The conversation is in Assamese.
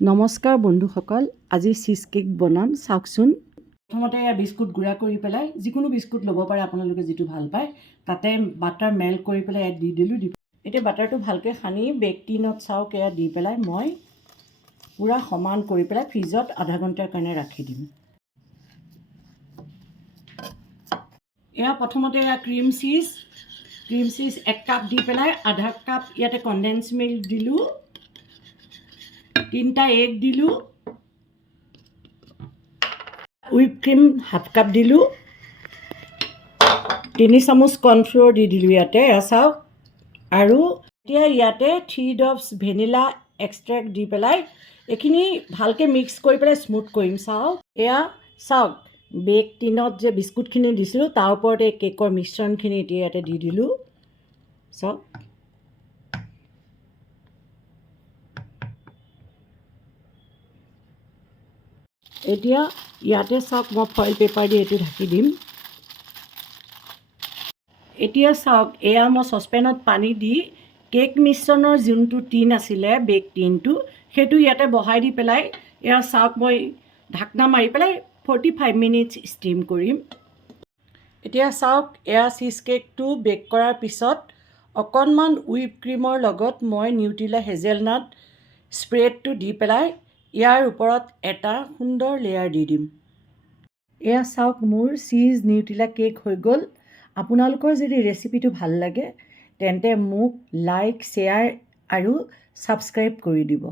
নমস্কাৰ বন্ধুসকল, আজি চিজ কেক বনাম চাওকচোন। প্ৰথমতে বিস্কুট গুড়া কৰি পেলাই যিকোনো বিস্কুট ল'ব পাৰে আপোনালোকে যিটো ভাল পায়, তাতে বাটাৰ মেল্ট কৰি পেলাই ইয়াত দি দিলোঁ। এতিয়া বাটাৰটো ভালকৈ সানি বেক টিনত চাওক এয়া দি পেলাই মই পূৰা সমান কৰি পেলাই ফ্ৰিজত আধা ঘণ্টাৰ কাৰণে ৰাখি দিম। এয়া প্ৰথমতে এয়া ক্ৰীম চিজ 1 কাপ দি পেলাই আধা কাপ ইয়াতে কনডেন্স মিল্ক দিলোঁ, 3টা এগ দিলোঁ, হুইপ ক্ৰীম হাফ কাপ দিলোঁ, 3 চামুচ কৰ্ণফ্ল'ৰ দি দিলোঁ ইয়াতে চাওক। আৰু এতিয়া ইয়াতে 3 ড্ৰপছ ভেনিলা এক্সট্ৰেক্ট দি পেলাই এইখিনি ভালকৈ মিক্স কৰি পেলাই স্মুথ কৰিম। চাওক এয়া চাওক বেক টিনত যে বিস্কুটখিনি দিছিলোঁ তাৰ ওপৰতে কেকৰ মিশ্ৰণখিনি এতিয়া ইয়াতে দি দিলোঁ। চাওক এতিয়া ইয়াতে চাওক মই ফইল পেপাৰ দি এইটো ঢাকি দিম। এতিয়া চাওক এয়া মই চচপেনত পানী দি কেক মিশ্ৰণৰ যোনটো টিন আছিলে বেক টিনটো সেইটো ইয়াতে বহাই দি পেলাই এয়া চাওক মই ঢাকনা মাৰি পেলাই 45 মিনিটছ ষ্টিম কৰিম। এতিয়া চাওক এয়া চিজ কেকটো বেক কৰাৰ পিছত অকণমান হুইপ ক্ৰীমৰ লগত মই নিউট্ৰিলা হেজেলনাট স্প্ৰেডটো দি পেলাই ইয়াৰ ওপৰত এটা সুন্দৰ লেয়াৰ দি দিম। এয়া চাওক মোৰ চিজ নিউট্ৰিলা কেক হৈ গ'ল। আপোনালোকৰ যদি ৰেচিপিটো ভাল লাগে তেন্তে মোক লাইক, শ্বেয়াৰ আৰু ছাবস্ক্ৰাইব কৰি দিব।